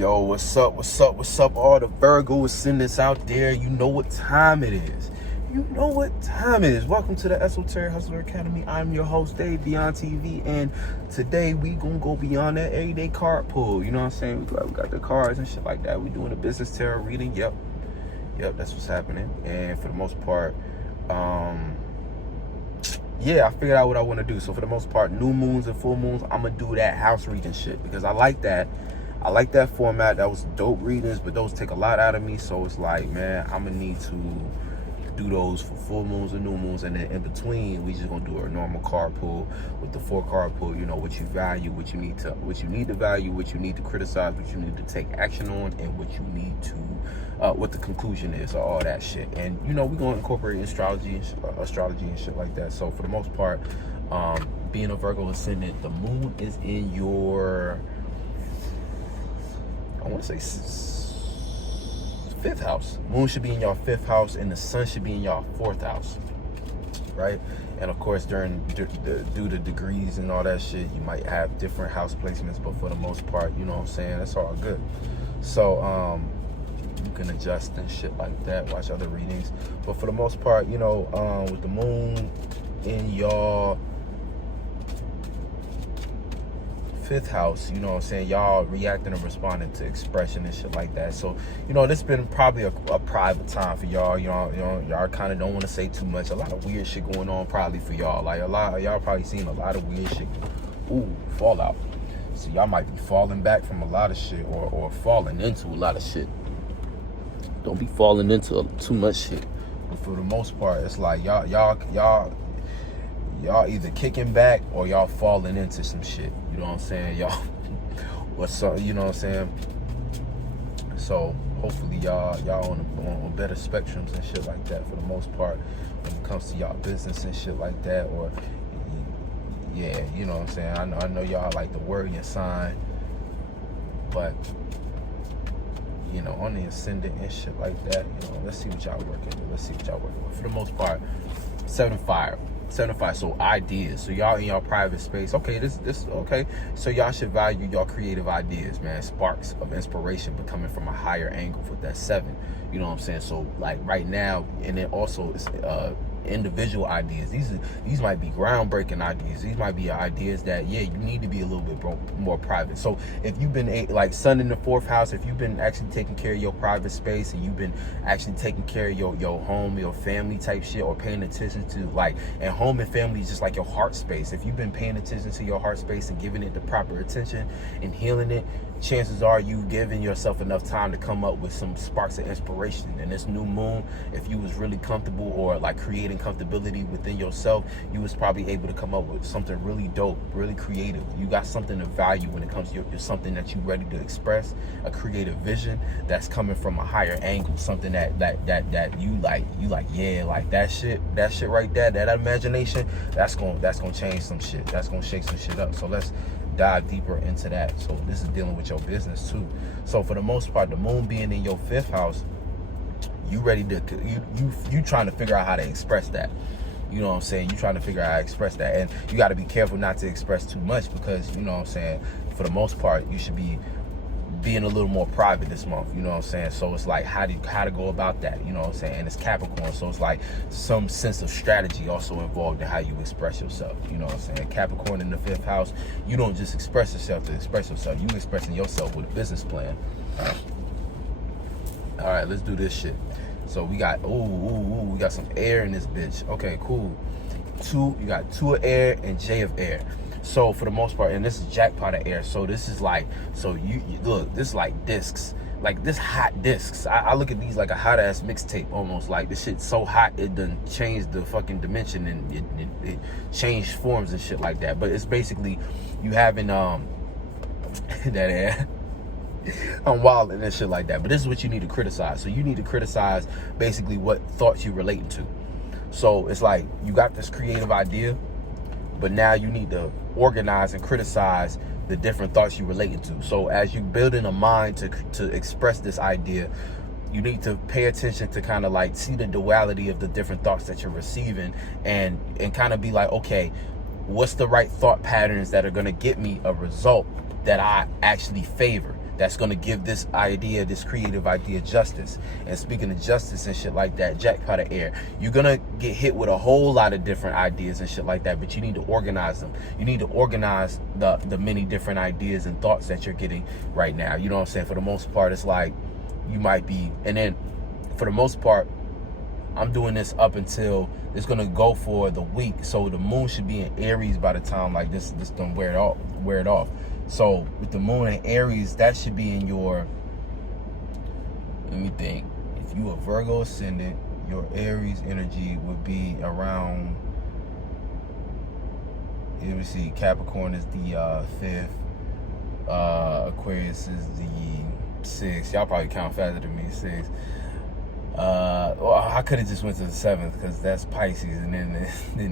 Yo, what's up, all the Virgo Ascendants out there? You know what time it is. Welcome to the Esoteric Hustler Academy. I'm your host, Dave, Beyond TV, and today we gonna go beyond that everyday card pull. You know what I'm saying? We got the cards and shit like that. We doing a business tarot reading. Yep, that's what's happening. And for the most part, yeah, I figured out what I want to do. So for the most part, new moons and full moons, I'm gonna do that house reading shit because I like that. I like that format. That was dope readings, but those take a lot out of me. So it's like, man, I'm gonna need to do those for full moons and new moons, and then in between, we just gonna do a normal card pull with the 4-card pull. You know, what you value, what you need to value, what you need to criticize, what you need to take action on, and what you need to, what the conclusion is, or all that shit. And you know, we're gonna incorporate astrology and shit like that. So for the most part, being a Virgo ascendant, the moon is in your, I want to say 5th house. Moon should be in your 5th house, and the sun should be in your 4th house, right? And of course, due to degrees and all that shit, you might have different house placements, but for the most part, you know what I'm saying, that's all good. So you can adjust and shit like that, watch other readings, but for the most part, you know, with the moon in your 5th house, you know what I'm saying, y'all reacting and responding to expression and shit like that. So, you know, this been probably a private time for y'all. Y'all kind of don't want to say too much. A lot of weird shit going on probably for y'all. Like, a lot of y'all probably seen a lot of weird shit. Ooh, fallout. So y'all might be falling back from a lot of shit, or falling into a lot of shit. Don't be falling into too much shit. But for the most part, it's like y'all either kicking back or y'all falling into some shit. You know what I'm saying? Y'all, what's up? You know what I'm saying? So hopefully y'all on better spectrums and shit like that for the most part when it comes to y'all business and shit like that. Or yeah, you know what I'm saying? I know y'all like the worrying sign, but you know, on the ascendant and shit like that, you know, let's see what y'all working with. For the most part, 7 and 5. So ideas. So y'all in y'all private space. Okay, this okay. So y'all should value y'all creative ideas, man. Sparks of inspiration, but coming from a higher angle with that 7. You know what I'm saying? So like right now, and then also it's individual ideas. These might be groundbreaking ideas. These might be ideas that, yeah, you need to be a little bit more private. So if you've been like sun in the 4th house, if you've been actually taking care of your private space, and you've been actually taking care of your home, your family type shit, or paying attention to, like, and home and family is just like your heart space. If you've been paying attention to your heart space and giving it the proper attention and healing it, chances are you giving yourself enough time to come up with some sparks of inspiration. And this new moon, if you was really comfortable, or like creating comfortability within yourself, you was probably able to come up with something really dope, really creative. You got something of value when it comes to something that you ready to express, a creative vision that's coming from a higher angle, something that you like, yeah, like that shit right there, that imagination, that's gonna change some shit, that's gonna shake some shit up. So let's dive deeper into that. So this is dealing with your business too. So for the most part, the moon being in your 5th house, you ready to, you trying to figure out how to express that. You know what I'm saying? You trying to figure out how to express that, and you got to be careful not to express too much, because you know what I'm saying, for the most part, you should be being a little more private this month. You know what I'm saying? So it's like how to go about that. You know what I'm saying? And it's Capricorn, so it's like some sense of strategy also involved in how you express yourself. You know what I'm saying? Capricorn in the 5th house, you don't just express yourself to express yourself. You expressing yourself with a business plan. All right, let's do this shit. So we got we got some air in this bitch. Okay, cool. You got 2 of air and J of air. So for the most part, and this is jackpot of air. So this is like, so you look, this is like discs, like this hot discs. I look at these like a hot ass mixtape almost. Like this shit's so hot it done changed the fucking dimension, and it changed forms and shit like that. But it's basically you having that air. I'm wilding and shit like that. But this is what you need to criticize. So you need to criticize basically what thoughts you relating to. So it's like you got this creative idea, but now you need to organize and criticize the different thoughts you relating to. So as you building a mind to express this idea, you need to pay attention to kind of like see the duality of the different thoughts that you're receiving, and kind of be like, okay, what's the right thought patterns that are going to get me a result that I actually favor, that's going to give this idea, this creative idea, justice. And speaking of justice and shit like that, jackpot of air, you're going to get hit with a whole lot of different ideas and shit like that, but you need to organize them. You need to organize the many different ideas and thoughts that you're getting right now. You know what I'm saying? For the most part, it's like you might be, and then for the most part, I'm doing this up until it's gonna go for the week. So the moon should be in Aries by the time like this don't wear it off. So with the moon in Aries, that should be in your, let me think. If you a Virgo ascendant, your Aries energy would be around, let me see, Capricorn is the 5th, Aquarius is the 6th. Y'all probably count faster than me, 6th. Well, I could have just went to the 7th because that's Pisces, and then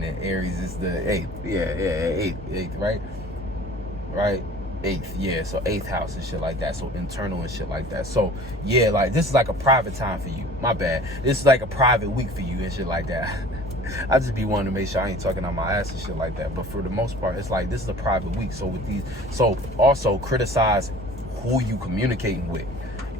the Aries is the 8th. Yeah, 8th, right, 8th, yeah. So 8th house and shit like that. So internal and shit like that. So yeah, like this is like a private time for you. My bad. This is like a private week for you and shit like that. I just be wanting to make sure I ain't talking on my ass and shit like that. But for the most part, it's like this is a private week. So with these, so also criticize who you communicating with.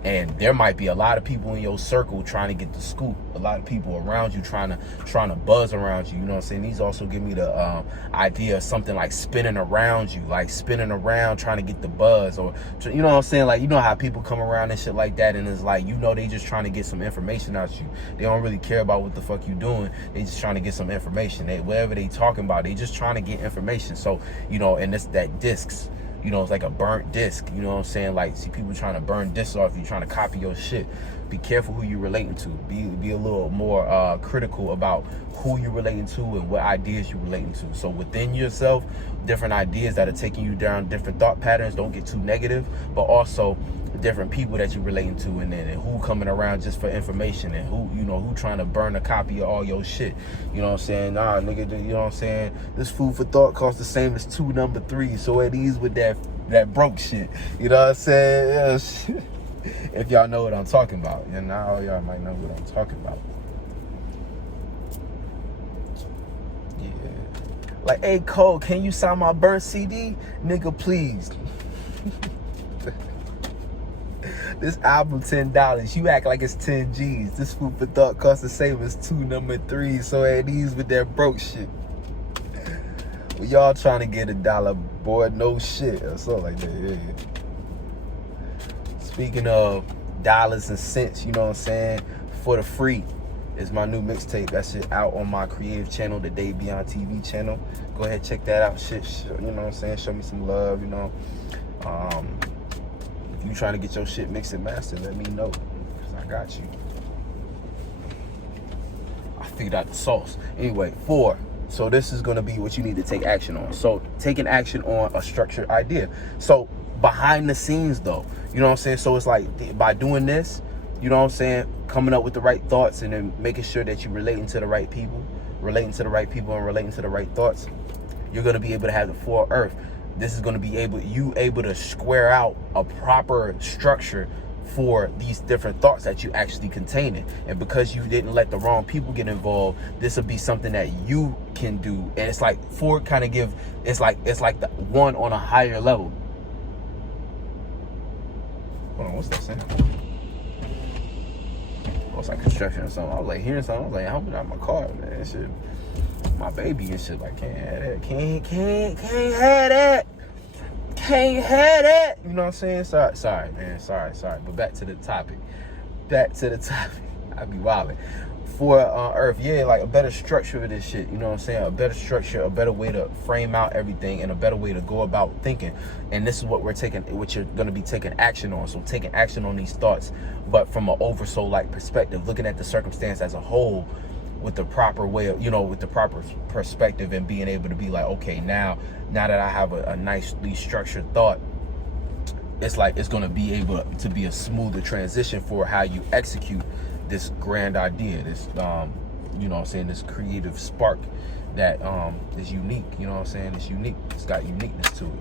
And there might be a lot of people in your circle trying to get the scoop. A lot of people around you trying to buzz around you. You know what I'm saying? These also give me the idea of something like spinning around you, like spinning around trying to get the buzz, or you know what I'm saying? Like, you know how people come around and shit like that, and it's like, you know, they just trying to get some information out you. They don't really care about what the fuck you doing. They just trying to get some information. Whatever they talking about, they just trying to get information. So, you know, and it's that discs. You know, it's like a burnt disc. You know what I'm saying? Like, see people trying to burn discs off you, trying to copy your shit. Be careful who you're relating to. Be a little more critical about who you're relating to and what ideas you're relating to. So within yourself, different ideas that are taking you down different thought patterns. Don't get too negative, but also different people that you're relating to, and then who coming around just for information, and who, you know, who trying to burn a copy of all your shit. You know what I'm saying? Nah, nigga, you know what I'm saying? This food for thought costs the same as 2 number 3. So at ease with that broke shit. You know what I'm saying? Yeah, if y'all know what I'm talking about. And now y'all might know what I'm talking about. Yeah. Like, hey, Cole, can you sign my burnt CD? Nigga, please. This album $10. You act like it's 10 G's. This food for thought costs the same as 2 number 3. So at ease with that broke shit. Well, y'all trying to get $1, boy, no shit, or something like that. Yeah. Speaking of dollars and cents, you know what I'm saying? For the Free is my new mixtape. That shit out on my creative channel, the Day Beyond TV channel. Go ahead, check that out. Shit, you know what I'm saying? Show me some love, you know. If you trying to get your shit mixed and mastered, let me know, because I got you. I figured out the sauce. Anyway, 4. So this is going to be what you need to take action on. So taking action on a structured idea. So behind the scenes though, you know what I'm saying? So it's like by doing this, you know what I'm saying, coming up with the right thoughts, and then making sure that you're relating to the right people and relating to the right thoughts, you're going to be able to have the 4 Earth. This is going to be able to square out a proper structure for these different thoughts that you actually containing. And because you didn't let the wrong people get involved, this will be something that you can do. And it's like 4 kind of give, it's like the 1 on a higher level. Hold on, what's that sound? Oh, it's like construction or something. I was like hearing something. I was like, help me out my car, man. Shit, my baby and shit. Like, can't have that. Can't have that. Can't have that. You know what I'm saying? Sorry, man. Sorry. But back to the topic. I be wilding. For Earth, yeah, like a better structure of this shit. You know what I'm saying? A better structure, a better way to frame out everything, and a better way to go about thinking. And this is what you're going to be taking action on. So taking action on these thoughts, but from an oversoul-like perspective, looking at the circumstance as a whole with the proper way of, you know, with the proper perspective, and being able to be like, okay, now that I have a nicely structured thought, it's like it's going to be able to be a smoother transition for how you execute this grand idea, this you know what I'm saying, this creative spark that is unique. You know what I'm saying? It's unique. It's got uniqueness to it.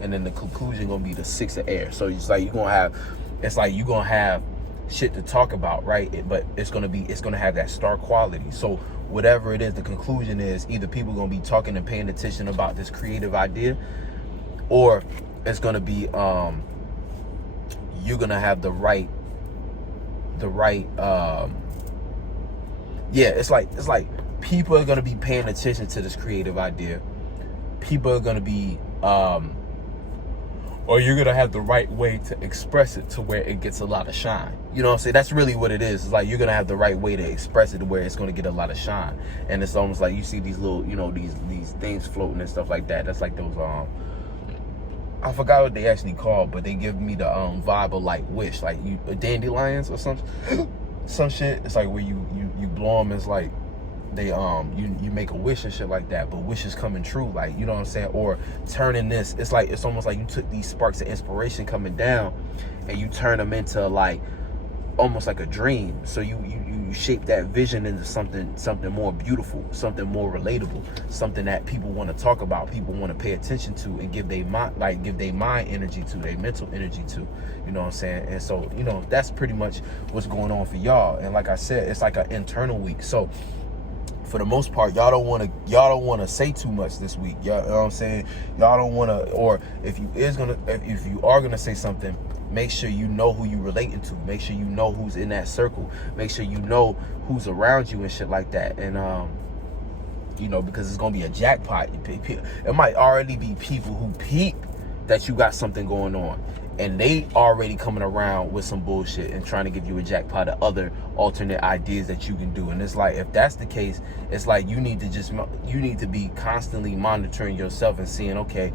And then the conclusion gonna be the 6 of air. So it's like you're gonna have shit to talk about, right? But it's gonna have that star quality. So whatever it is, the conclusion is either people gonna be talking and paying attention about this creative idea, or it's gonna be you're gonna have the right yeah, it's like people are gonna be paying attention to this creative idea. People are gonna be or you're gonna have the right way to express it to where it gets a lot of shine. You know what I'm saying? That's really what it is. It's like you're gonna have the right way to express it to where it's gonna get a lot of shine. And it's almost like you see these little, you know, these things floating and stuff like that. That's like those I forgot what they actually called, but they give me the vibe of like Wish, like you dandelions or some shit. It's like where you blow them. It's like they you make a wish and shit like that, but wishes coming true, like, you know what I'm saying? Or turning this, it's like, it's almost like you took these sparks of inspiration coming down and you turn them into like almost like a dream. So you shape that vision into something more beautiful, something more relatable, something that people want to talk about, people want to pay attention to, and give their mind energy to, their mental energy to, you know what I'm saying? And so, you know, that's pretty much what's going on for y'all. And like I said, it's like an internal week. So for the most part, y'all don't want to say too much this week. Y'all, you know what I'm saying? Y'all don't want to, or if you are gonna say something, make sure you know who you relating to. Make sure you know who's in that circle. Make sure you know who's around you and shit like that. And you know, because it's gonna be a jackpot. It might already be people who peep that you got something going on, and they already coming around with some bullshit and trying to give you a jackpot of other alternate ideas that you can do. And it's like, if that's the case, it's like you need to be constantly monitoring yourself and seeing, okay,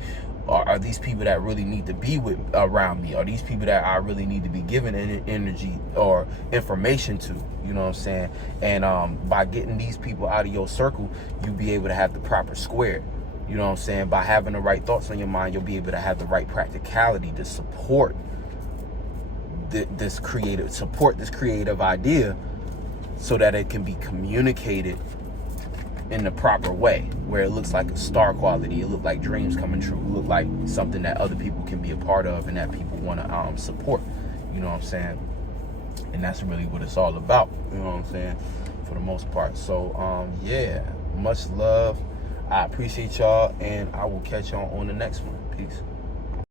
are these people that really need to be with around me? Are these people that I really need to be giving energy or information to? You know what I'm saying? And by getting these people out of your circle, you'll be able to have the proper square. You know what I'm saying? By having the right thoughts on your mind, you'll be able to have the right practicality to support this creative idea, so that it can be communicated in the proper way, where it looks like a star quality, it look like dreams coming true, it look like something that other people can be a part of and that people want to support. You know what I'm saying? And that's really what it's all about. You know what I'm saying? For the most part. So yeah, much love. I appreciate y'all, and I will catch y'all on the next one. Peace.